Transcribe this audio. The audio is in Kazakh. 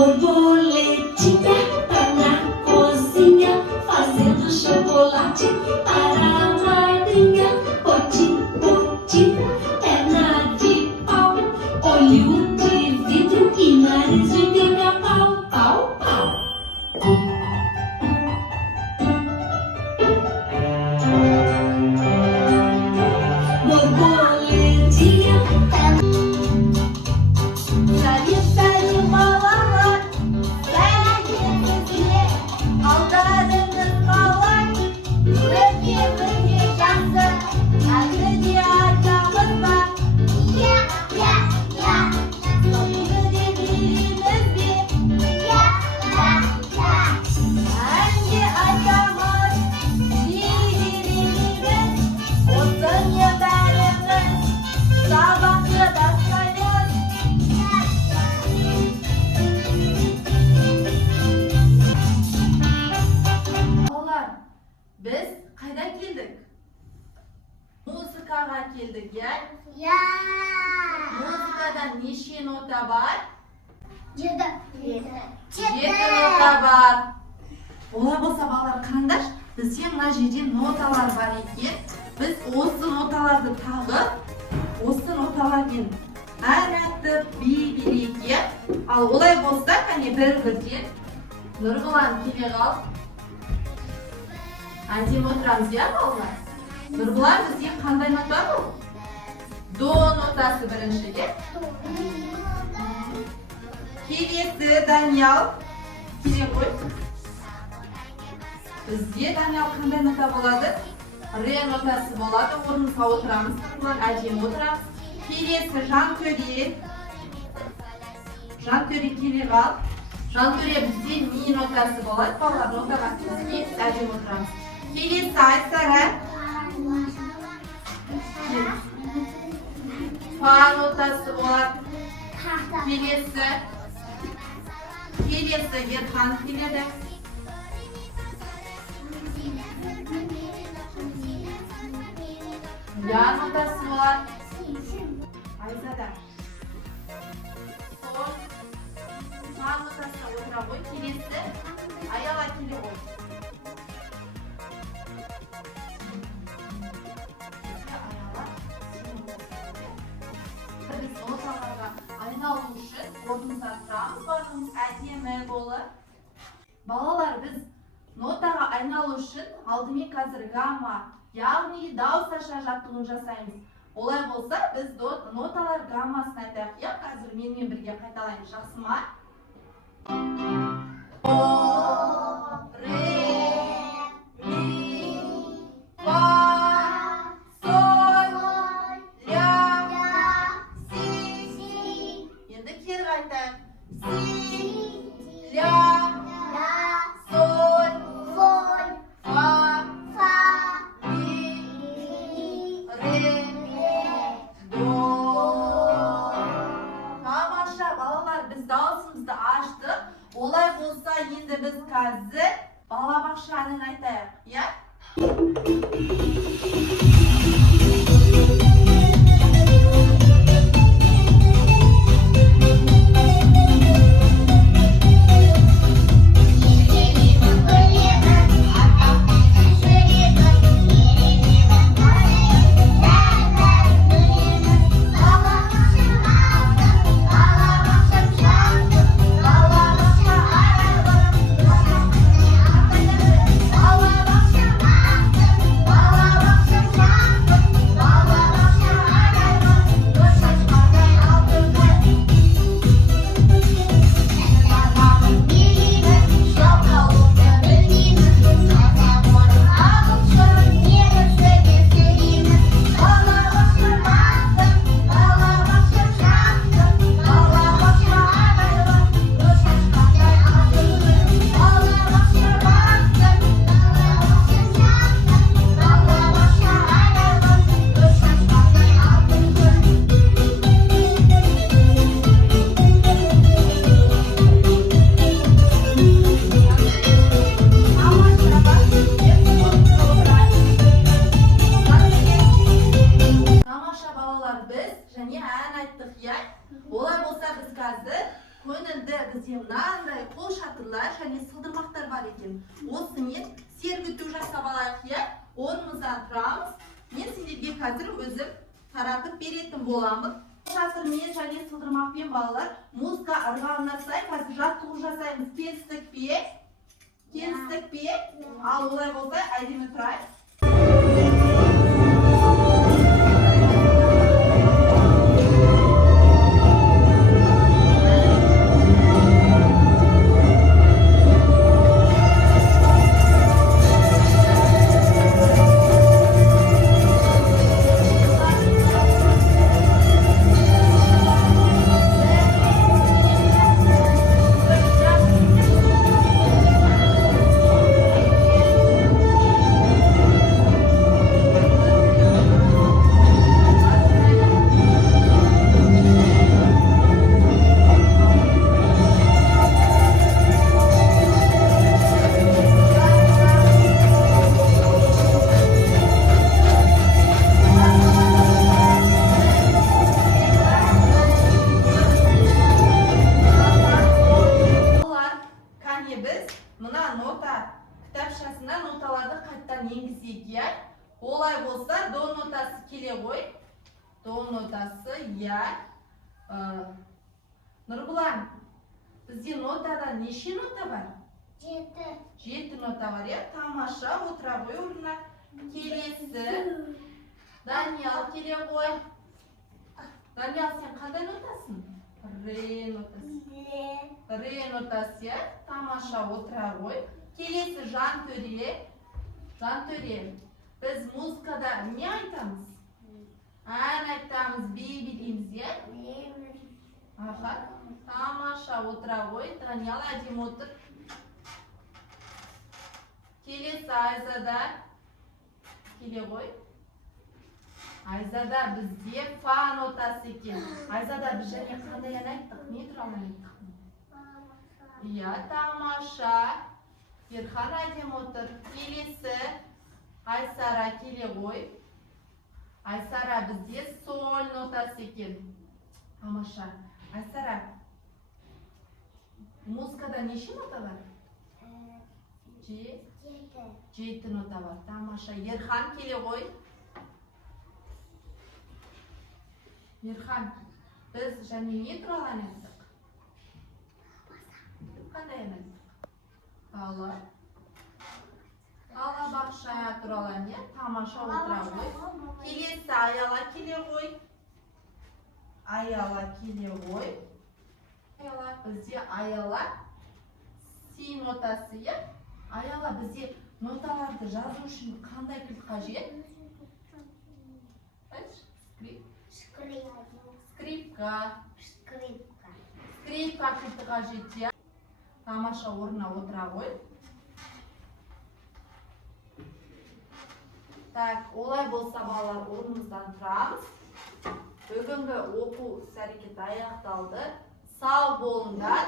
Borboletinha tá na cozinha fazendo chocolate para a madrinha. Poti, poti, perna de pau, olho de vidro e nariz de pica-pau, pau, pau. Borboletinha tá Biz qaydan keldik? Muzikaga keldik ya. Ya. Muzikada necha nota bor? 7. 7 nota bor. Olay bo'lsa bolalar qarindosh, bizga mana shu yerda notalar bor ekan. Biz o'sha notalarni tag'ib, o'sha notalarga aratib bildik. Al olay bo'lsa, qani bir-birga Nurg'ulon kela qol. Aytib o'tiramiz ya bolalar. Nurg'ulon bizga qanday nota bu? Do notasi birinchiga. Kelesi Daniel. Kela qo'y. Bizga Daniel qanday nota bo'ladi? Re notasi bo'ladi. O'rniga o'tiramiz. Nurg'ulon aytib o'tiramiz. Kelesi Jean-Claude. Jean-Claude kela qol. Jean-Claude bizga mi notasi bo'ladi. Bolalar nota vaqtimizni aytib o'tiramiz. Kelesi Aysara. Fa notasi bo'ladi. Kelesi Gerhan keladi. Ya notasi bo'ladi. Ayzada. Sol. Fa notasida o'tira qo'y. Kelesi ayollar kela qo'y. Biz notalarga aynalu uchun o'rnimizdan turamiz, boshimiz әдемі bo'lib. Balalar, biz notaga aynalu uchun aldымен қазір gamma, ya'ni dауысташа жаттығуын жасаймыз. Olay bo'lsa, biz notalar gammasini aytayық. Ya, қазір менімен бірге қайталаймыз, жақсыма? Do, re, mi, fa, sol, la, si. Endi keri qaytaylik. Si, la, sol, fa, mi, re, do. Tamamsha balalar, biz dausimizni açtık. Olay bo'lsa, endi biz қазір balabaqshaning aytaylik, ya? Olay bo'lsa biz қазір көңілді бізде мынандай қол шатырлар және сылдырмақтар бар екен. Осымен сергіту жасап алайық, иә? Орнымыздан тұрамыз. Мен сендерге қазір өзім таратып беретін боламын. Шатырмен және сылдырмақпен балалар музыка ырғағына сай қазір жаттығу жасаймыз. Келістік пе? Келістік пе? Ал олай болса, әдемі тұрайық. Кітапшасына ноталарды қайттан енгізейік, иә? Олай болса, до нотасы келе ғой. До нотасы, иә. Нұрбұлан, бізде нотада неше нота бар? 7 нота бар, иә? Тамаша, отыра ғой орнына. Келесі. Даниял келе ғой. Даниял, сен қандай нотасың? Ре нотасы. Ре нотасы, иә? Тамаша, отыра ғой. Келесі Жантөре. Жантөре. Біз музыкада не айтамыз? Ән айтамыз, бей дейміз, иә? Аха. Тамаша, отыра ғой. Даниял, әдемі отыр. Келесі Айзада. Келе ғой. Айзада бізде фа нотасы екен. Айзада біз және қандай ән айттық? Не туралы айттық? Иә, тамаша. Ерхан әдем отыр. Келесі Айсара келе ғой. Айсара бізде соль нотасы екен. Тамаша. Айсара, музыкада неше нота бар? 7 нота бар. Тамаша. Ерхан келе ғой. Ерхан, біз және не туралы ән айттық? Қандай ән айттық? Ала бақша туралы ән, иә? Тамаша, отыра ғой. Келесі Аяла келе ғой. Аяла келе ғой. Бізде Аяла си нотасы, иә? Аяла бізде ноталарды жазу үшін қандай кілт қажет? Скрипка. Скрипка кілті қажет, иә? Тамаша, орнына отыра ғой. Так, олай болса балалар, орнымыздан тұрамыз. Бүгінгі оқу іс-әрекеті аяқталды. Сау болыңдар.